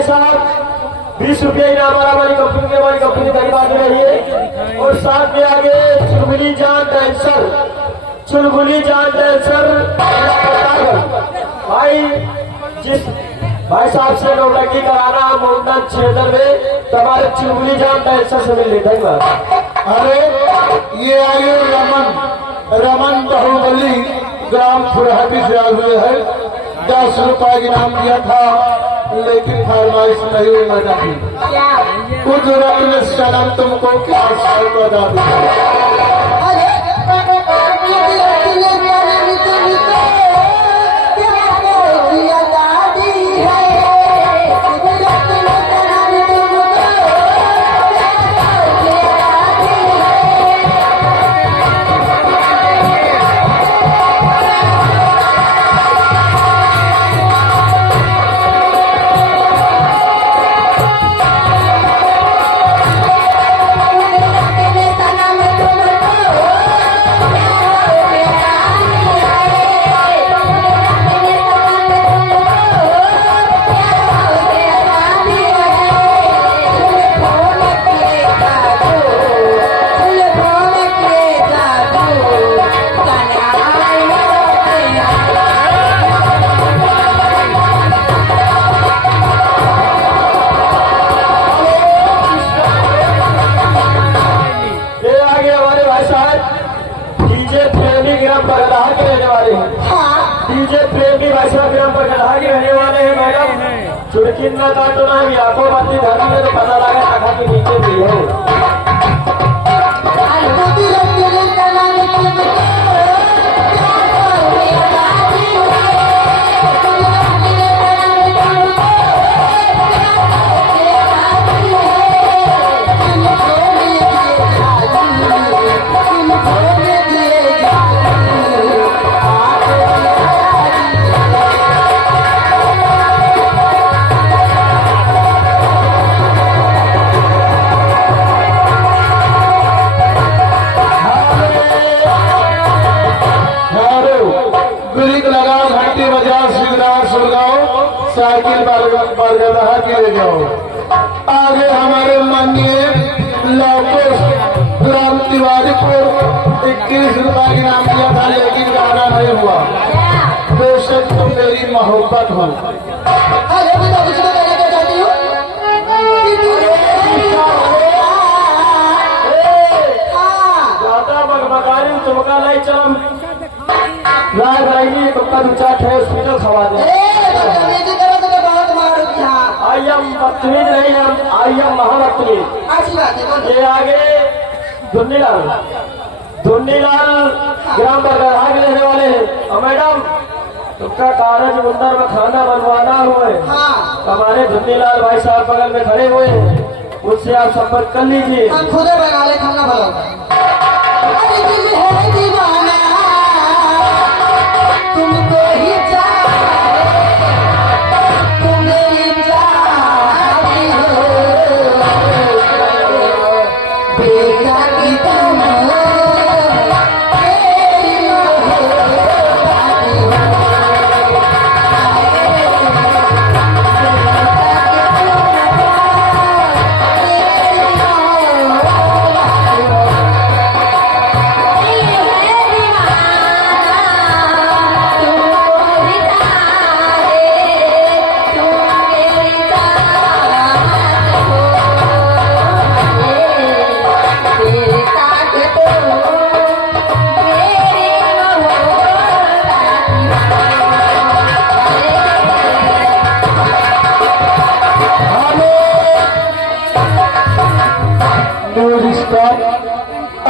भाई साहब 20 रुपये इनाम हमारी कंपनी धन्यवाद रहिए। और साथ में आगे चुलबुली जान डांसर भाई, जिस भाई साहब से नौटंकी कराना मुंडन छेदर में तुम्हारे चुलबुली जान डांसर से मिले। धन्यवाद। अरे ये आयु रमन बाहुबली ग्राम फुरहटी से आए हुए है। 10 रुपए इनाम दिया था लेकिन फरमाइश नहीं हुई मजा थी। कुछ रत्न सनम तुमको क्या बता दी। डीजे प्रेमी भाई साहब ग्राम पर गढ़ा के रहने वाले हैं मैडम। चुड़किन में काटो ना भी आंखों बत्ती धरती में तो पता लगा आखा के नीचे भी है। साइकिल बरगदहा के ले जाओ। आगे हमारे माननीय लौकेश ग्राम तिवारी को 21 रुपए की नाम दिया था लेकिन गाना नहीं हुआ। बेशक तुम मेरी मोहब्बत हो। ज्यादा बगबगारी तुमका नहीं चलम लाग रही तुमका 2-4 हॉस्पिटल खवा दे। आइयम बदतमीज नहीं हम आइयम महाबदतमीज। ये आगे धुन्नीलाल ग्राम पर गढ़ा के रहने वाले हैं। मैडम तुमका कारज मुंदर में खाना बनवाना हुए हमारे धुन्नीलाल भाई साहब बगल में खड़े हुए हैं, उनसे आप संपर्क कर लीजिए। खुद बना ले खाना बना तुमको ही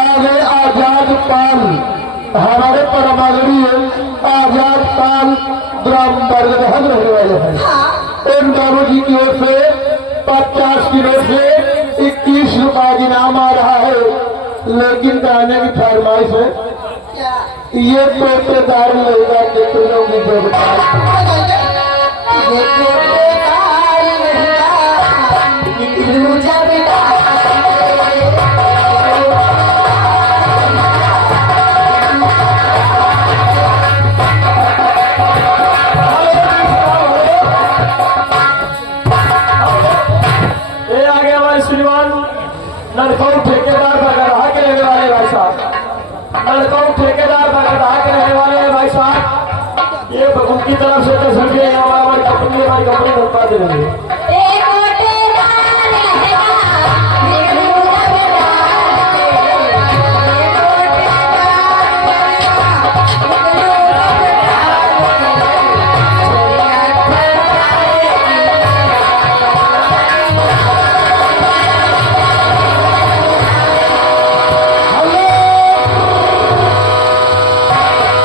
आगे आजाद पाल हमारे परमागरी आजाद पाल ग्राम बरगदहन रहने वाले हैं। इन दोनों जी की ओर से 50 किलो से 21 रुपए की नाम आ रहा है लेकिन गाने की फरमाइश है ये तोतेदार लेगा कि तुम लोग नरकौर ठेकेदार बगरहा के रहने वाले भाई साहब, नरकौर ठेकेदार बगरहा के रहने वाले हैं भाई साहब। ये उनकी तरफ से तो समझे हमारी कंपनी धोखा दे रही है।